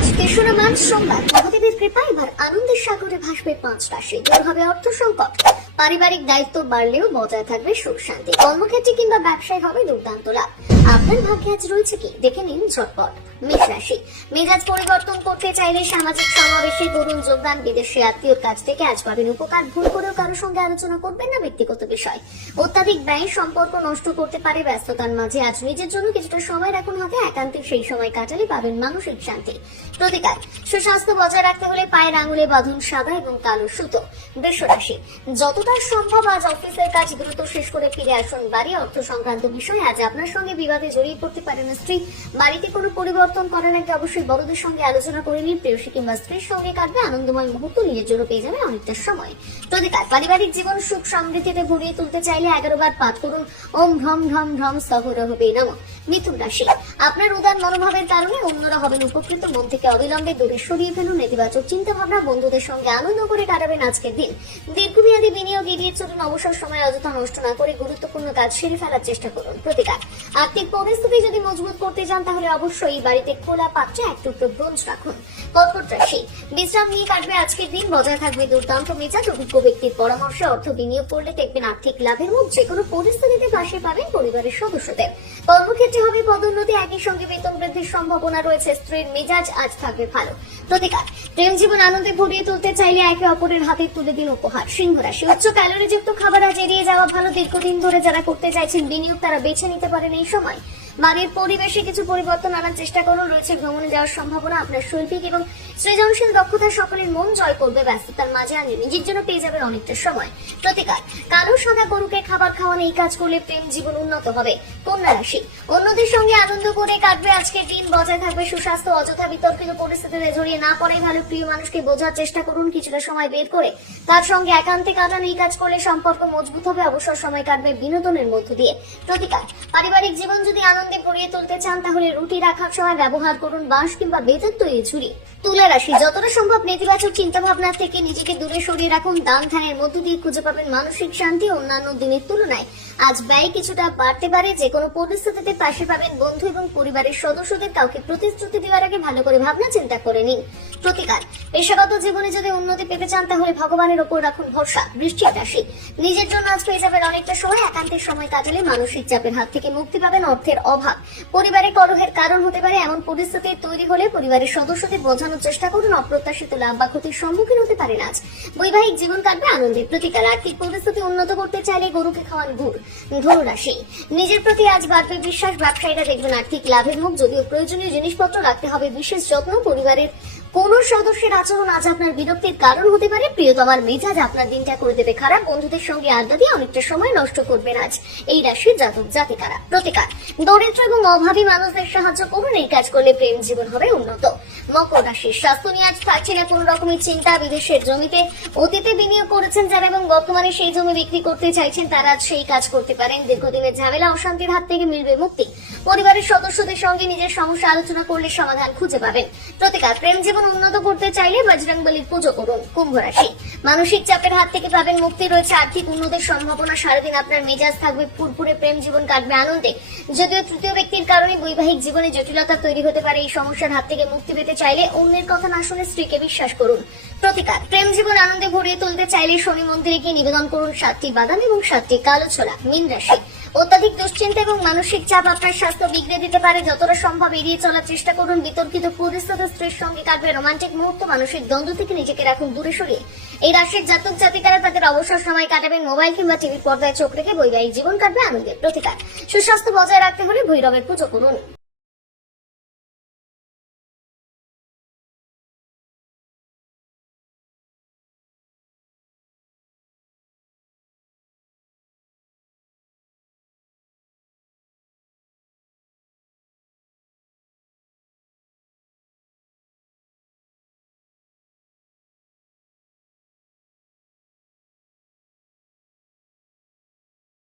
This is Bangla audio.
আজ ৩রা মার্চ সোমবার মহাদেবের কৃপায় এবার আনন্দের সাগরে ভাসবে 5 রাশি। দূর হবে অর্থ সংকট, পারিবারিক দায়িত্ব বাড়লেও বজায় থাকবে সুখ শান্তি, কর্মক্ষেত্রে কিংবা ব্যবসায় হবে দুর্দান্ত লাভ। আপনার ভাগ্যে আজ রয়েছে কি দেখে নিন ঝটপট। মেষ রাশি, মেজাজ পরিবর্তন করতে চাইলে সামাজিক সমাবেশে করুন যোগদান। বিদেশে আত্মীয়র কাছ থেকে আজ পাবেন উপকার। ভুল করেও কারোর সঙ্গে আলোচনা করবেন না ব্যক্তিগত বিষয়। অত্যাধিক ব্যয় সম্পর্ক নষ্ট করতে পারে। ব্যস্ততার মাঝে আজ নিজের জন্য কিছুটা সময় রাখুন হাতে। একান্তে সেই সময় কাটালে পাবেন মানসিক শান্তি। প্রতিকার, সুস্বাস্থ্য বজায় রাখতে হলে পায়ের আঙুলে বাঁধুন সাদা এবং কালো সুতো। বৃষ রাশি, যতটা সম্ভব আজ অফিসের কাজ দ্রুত শেষ করে ফিরে আসুন বাড়ি। অর্থ সংক্রান্ত বিষয়ে আজ আপনার সঙ্গে বিবাদে জড়িয়ে পড়তে পারেন স্ত্রী। বাড়িতে কোনো পরিবর্তন করার আগে অবশ্যই বড়দের সঙ্গে আলোচনা করে নিন। প্রেয়সী কিংবা স্ত্রীর সঙ্গে কাটবে আনন্দময় মুহূর্ত। নিজের জন্য পেয়ে যাবে অনেকটা সময়। প্রতিকার, পারিবারিক জীবন সুখ সমৃদ্ধিতে ভরিয়ে তুলতে চাইলে 11 বার পাঠ করুন ওম ভ্রম ভ্রম ভ্রম সহরহবে নমঃ। মিথুন রাশি, আপনার উদার মনোভাবের কারণে অন্যরা হবেন উপকৃত। মন থেকে অবিলম্বে দূরে সরিয়ে ফেলুন নেতিবাচক চিন্তা ভাবনা। বন্ধুদের সঙ্গে আনন্দ করে কাটাবেন আজকের দিন। দীর্ঘমেয়াদী বিনিয়োগ এড়িয়ে চলুন। অবসর সময় অযথা নষ্ট না করে গুরুত্বপূর্ণ কাজ সেরে ফেলার চেষ্টা করুন। প্রতিকার, আর্থিক পরিস্থিতি যদি মজবুত করতে চান তাহলে অবশ্যই বাড়িতে খোলা পাত্রে এক টুকরো ব্রোঞ্জ রাখুন। কর্কট রাশি, বিশ্রাম নিয়ে কাটবে আজকের দিন। বজায় থাকবে দুর্দান্ত মেজাজ। অভিজ্ঞ ব্যক্তির পরামর্শে অর্থ বিনিয়োগ করলে দেখবেন আর্থিক লাভের মুখ। যে কোনো পরিস্থিতিতে পাশে পাবেন পরিবারের সদস্যদের। কর্মক্ষেত্রে হবে পদোন্নতি। একই সঙ্গে বেতন বৃদ্ধির সম্ভাবনা রয়েছে। স্ত্রীর মেজাজ আজ থাকবে ভালো। প্রতিকার, প্রেম জীবন আনন্দে ভরিয়ে তুলতে চাইলে একে অপরের হাতে তুলে দিন উপহার। সিংহ রাশি, উচ্চ ক্যালোরিযুক্ত খাবার আজ এড়িয়ে যাওয়া ভালো। দীর্ঘদিন ধরে যারা করতে চাইছেন বিনিয়োগ তারা বেছে নিতে পারেন এই সময়। বাড়ির পরিবেশে কিছু পরিবর্তন আনার চেষ্টা করুন। রয়েছে ভ্রমণে যাওয়ার সম্ভাবনা। আপনার শৈল্পিক এবং সৃজনশীল দক্ষতা সকলের মন জয় করবে। ব্যস্ততার মাঝে আজ নিজের জন্য পেয়ে যাবেন অনেকটা সময়। প্রতিকার, কালো সাদা গরুকে খাবার খাওয়ানো। এই কাজ করলে প্রেম জীবন উন্নত হবে। কন্যা রাশি, অন্যদের সঙ্গে আনন্দ করে কাটবে আজকের দিন। বজায় থাকবে সুস্বাস্থ্য। অযথা বিতর্কিত পরিস্থিতিতে জড়িয়ে না পড়াই ভালো। প্রিয় মানুষকে বোঝার চেষ্টা করুন কিছুটা সময় বের করে। তার সঙ্গে একান্তে কাটান। এই কাজ করলে সম্পর্ক মজবুত হবে। অবসর সময় কাটবে বিনোদনের মধ্য দিয়ে। প্রতিকার, পারিবারিক জীবন যদি আনন্দে ভরিয়ে তুলতে চান তাহলে রুটি রাখার সময় ব্যবহার করুন বাঁশ কিংবা বেতের তৈরি ঝুড়ি। তুলা রাশি, যতটা সম্ভব নেতিবাচক চিন্তা ভাবনা থেকে নিজেকে দূরে সরিয়ে রাখুন। দান ধ্যানের মধ্য দিয়ে খুঁজে পাবেন মানসিক শান্তি। অন্যান্য দিনের তুলনায় আজ ব্যয় কিছুটা বাড়তে পারে। যে কোনো পরিস্থিতিতে পাশে পাবেন বন্ধু এবং পরিবারের সদস্যদের। কাউকে প্রতিশ্রুতি দেওয়ার আগে ভালো করে ভাবনা চিন্তা করে নিন। প্রতিকার, পেশাগত জীবনে যদি উন্নতি পেতে চান তাহলে ভগবানের ওপর রাখুন ভরসা। বৃশ্চিক রাশি, নিজের জন্য আজ পেয়ে যাবেন অনেকটা সময়। একান্তের সময় কাটালে মানসিক চাপের হাত থেকে মুক্তি পাবেন। অর্থের অভাব পরিবারে কলহের কারণ হতে পারে। এমন পরিস্থিতি তৈরি হলে পরিবারের সদস্যদের বোঝানোর চেষ্টা করুন। অপ্রত্যাশিত লাভ বা ক্ষতির সম্মুখীন হতে পারেন আজ। বৈবাহিক জীবন কাটবে আনন্দে। প্রতিকার, আর্থিক পরিস্থিতি উন্নত করতে চাইলে গরুকে খাওয়ান গুড়। ধনু রাশি, নিজের প্রতি আজ বাড়বে বিশ্বাস। ব্যবসায়ীরা দেখবেন আর্থিক লাভের মুখ। যদিও প্রয়োজনীয় জিনিসপত্র রাখতে হবে বিশেষ যত্ন। পরিবারের কোন সদস্যের আচরণ আজ আপনার বিরক্তির কারণ হতে পারে। প্রিয়তমার মেজাজ আপনার দিনটা করে দেবে খারাপ। বন্ধুদের সঙ্গে আড্ডা দিয়ে অনেকটা সময় নষ্ট করবেন আজ এই রাশির জাতক জাতিকারা। প্রতিকার, দরিদ্র এবং অভাবী মানুষদের সাহায্য করুন। এই কাজ করলে প্রেম জীবন হবে উন্নত। মকর রাশি, স্বাস্থ্য নিয়ে আজ থাকছে না কোন রকমের চিন্তা। বিদেশের জমিতে অতীতে বিনিয়োগ করেছেন যারা এবং বর্তমানে সেই জমি বিক্রি করতে চাইছেন তারা আজ সেই কাজ করতে পারেন। দীর্ঘদিনের ঝামেলা অশান্তির হাত থেকে মিলবে মুক্তি। পরিবারের সদস্যদের সঙ্গে নিজের সমস্যা আলোচনা করলে সমাধান খুঁজে পাবেন। প্রতিকার, প্রেম জীবন উন্নত করতে চাইলে বজরংবলীর পুজো করুন। কুম্ভ রাশি, মানসিক চাপের হাত থেকে পাবেন মুক্তি। রয়েছে আর্থিক উন্নতির সম্ভাবনা। সারাদিন আপনার মেজাজ থাকবে ফুরফুরে। প্রেম জীবন কাটবে আনন্দে। যদিও তৃতীয় ব্যক্তির কারণে বৈবাহিক জীবনে জটিলতা তৈরি হতে পারে। এই সমস্যার হাত থেকে মুক্তি পেতে চাইলে অন্যের কথা না শুনে স্ত্রীকে বিশ্বাস করুন। প্রতিকার, প্রেম জীবন আনন্দে ভরিয়ে তুলতে চাইলে শনি মন্দিরে গিয়ে নিবেদন করুন 7টি বাদাম এবং 7টি কালো ছোলা। মীন রাশি, অত্যাধিক দুশ্চিন্তা এবং মানসিক চাপ আপনার স্বাস্থ্য বিগড়ে দিতে পারে। যতটা সম্ভব এড়িয়ে চলার চেষ্টা করুন। বিতর্কিত পরিস্থিতি স্ত্রীর সঙ্গে কাটবে রোমান্টিক মুহূর্ত। মানসিক দ্বন্দ্ব থেকে নিজেকে রাখুন দূরে সরিয়ে। এই রাশির জাতক জাতিকারা তাদের অবসর সময় কাটাবেন মোবাইল কিংবা টিভির পর্দায় চোখ রেখে। বৈবাহিক জীবন কাটবে আনন্দে। প্রতিকার, সুস্বাস্থ্য বজায় রাখতে হলে ভৈরবের পুজো করুন।